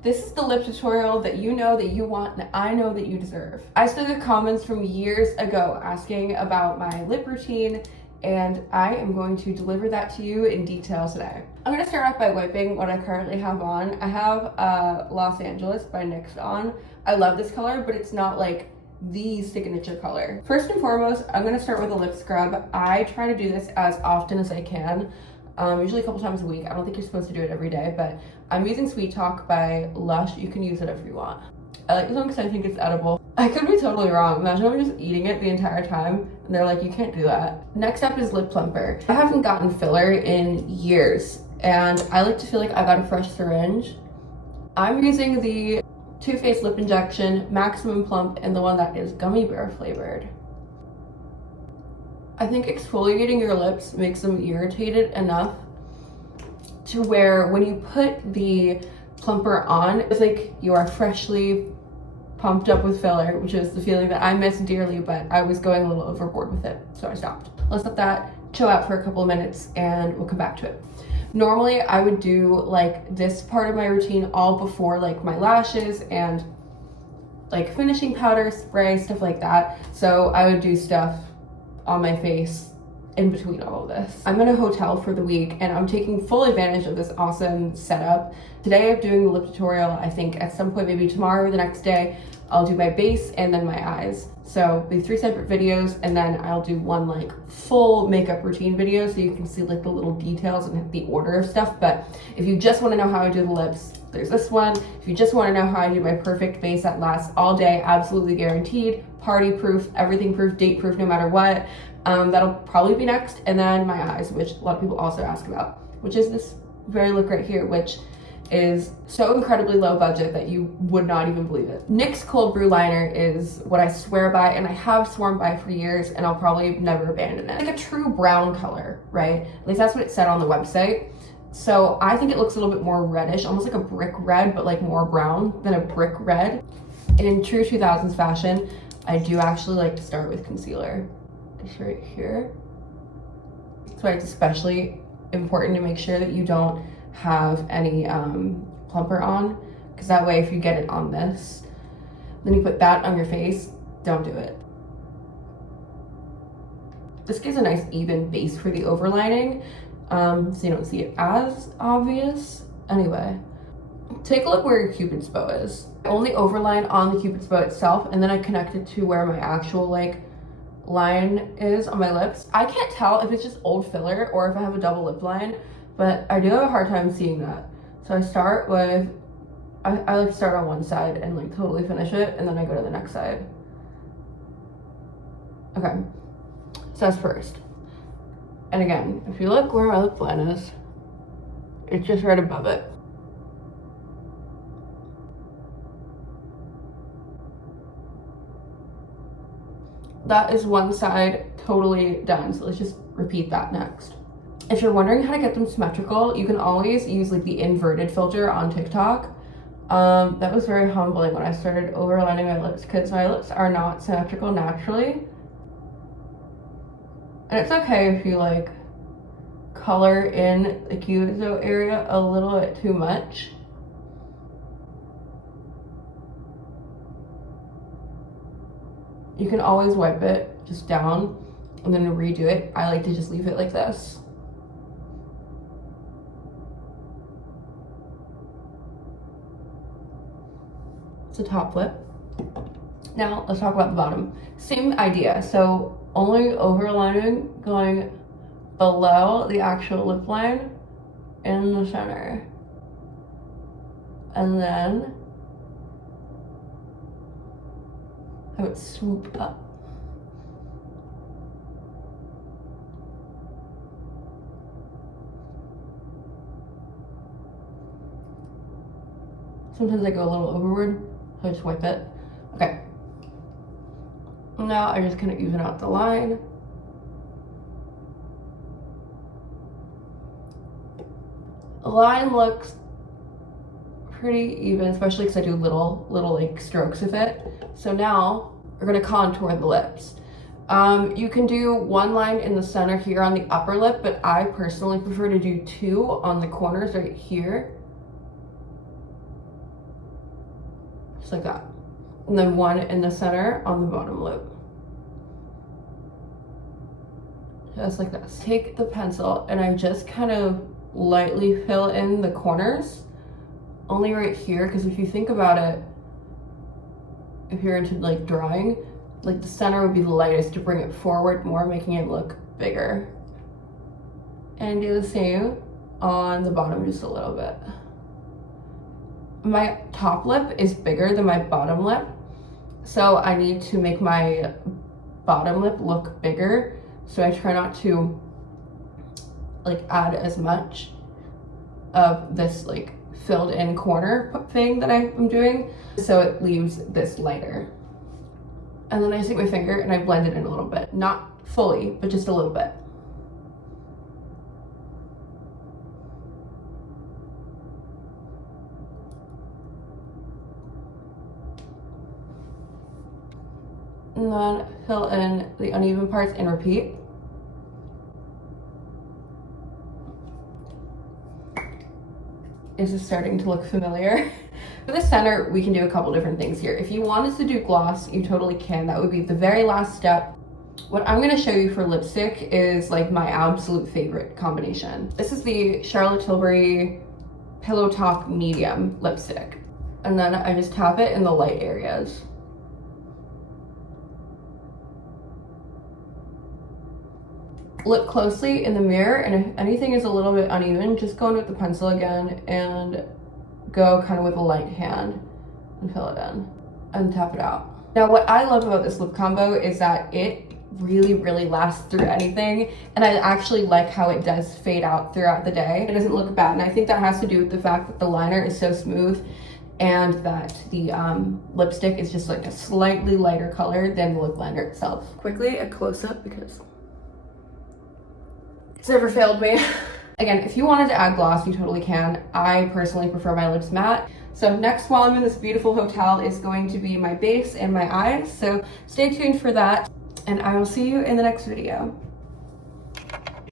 This is the lip tutorial that you know that you want and I know that you deserve. I still get comments from years ago asking about my lip routine, and I am going to deliver that to you in detail today. I'm going to start off by wiping what I currently have on. I have Los Angeles by NYX on. I love this color, but it's not like the signature color. First and foremost, I'm going to start with a lip scrub. I try to do this as often as I can. Usually a couple times a week. I don't think you're supposed to do it every day, but I'm using Sweet Talk by Lush. You can use it if you want. I like this one because I think it's edible. I could be totally wrong. Imagine I'm just eating it the entire time and they're like, you can't do that. Next up is lip plumper. I haven't gotten filler in years and I like to feel like I got a fresh syringe. I'm using the Too Faced Lip Injection Maximum Plump and the one that is gummy bear flavored. I think exfoliating your lips makes them irritated enough to where when you put the plumper on, it's like you are freshly pumped up with filler, which is the feeling that I miss dearly, but I was going a little overboard with it, so I stopped. Let's let that chill out for a couple of minutes and we'll come back to it. Normally, I would do like this part of my routine all before like my lashes and like finishing powder, spray, stuff like that. So I would do stuff on my face in between all of this. I'm in a hotel for the week and I'm taking full advantage of this awesome setup. Today I'm doing the lip tutorial. I think at some point, maybe tomorrow or the next day, I'll do my base and then my eyes. So be 3 separate videos and then I'll do one like full makeup routine video so you can see like the little details and the order of stuff. But if you just want to know how I do the lips, there's this one. If you just want to know how I do my perfect base that lasts all day, absolutely guaranteed, party proof, everything proof, date proof, no matter what, that'll probably be next. And then my eyes, which a lot of people also ask about, which is this very look right here, which is so incredibly low budget that you would not even believe it. NYX Cold Brew Liner is what I swear by, and I have sworn by for years, and I'll probably never abandon it. Like a true brown color, right? At least that's what it said on the website. So I think it looks a little bit more reddish, almost like a brick red, but like more brown than a brick red. And in true 2000s fashion, I do actually like to start with concealer. Just right here. That's why it's especially important to make sure that you don't have any plumper on, because that way if you get it on this, then you put that on your face, don't do it. This gives a nice even base for the overlining, so you don't see it as obvious. Anyway, take a look where your cupid's bow is. I only overline on the cupid's bow itself, and then I connect it to where my actual like line is on my lips. I can't tell if it's just old filler or if I have a double lip line, but I do have a hard time seeing that. So I start with, I like to start on one side and like totally finish it, and then I go to the next side. Okay, so that's first. And again, if you look where my lip line is, it's just right above it. That is one side totally done, so let's just repeat that next. If you're wondering how to get them symmetrical, you can always use like the inverted filter on TikTok. That was very humbling when I started overlining my lips because my lips are not symmetrical naturally. And it's okay if you like color in the cupid's bow area a little bit too much. You can always wipe it just down and then redo it. I like to just leave it like this. It's a top lip. Now let's talk about the bottom. Same idea. So only overlining going below the actual lip line in the center. And then have it swoop up. Sometimes I go a little overboard, so I just wipe it. Okay. Now I just kind of even out the line. The line looks pretty even, especially because I do little like strokes of it. So now we're gonna contour the lips. You can do one line in the center here on the upper lip, but I personally prefer to do 2 on the corners right here. just like that. And then one in the center on the bottom lip. Just like this. Take the pencil and I just kind of lightly fill in the corners, only right here, because if you think about it, if you're into like drawing, like the center would be the lightest to bring it forward more, making it look bigger. And do the same on the bottom just a little bit. My top lip is bigger than my bottom lip, so I need to make my bottom lip look bigger. So I try not to like add as much of this like filled in corner thing that I'm doing, so it leaves this lighter. And then I just take my finger and I blend it in a little bit, not fully, but just a little bit. And then fill in the uneven parts and repeat. Is this starting to look familiar? For the center, we can do a couple different things here. If you wanted to do gloss, you totally can. That would be the very last step. What I'm gonna show you for lipstick is like my absolute favorite combination. This is the Charlotte Tilbury Pillow Talk Medium lipstick. And then I just tap it in the light areas. Look closely in the mirror, and if anything is a little bit uneven, just go in with the pencil again and go kind of with a light hand and fill it in and tap it out. Now what I love about this lip combo is that it really lasts through anything, and I actually like how it does fade out throughout the day. It doesn't look bad, and I think that has to do with the fact that the liner is so smooth and that the lipstick is just like a slightly lighter color than the lip liner itself. Quickly a close-up because it's never failed me. Again, if you wanted to add gloss, you totally can. I personally prefer my lips matte. So next, while I'm in this beautiful hotel, is going to be my base and my eyes. So stay tuned for that, and I will see you in the next video.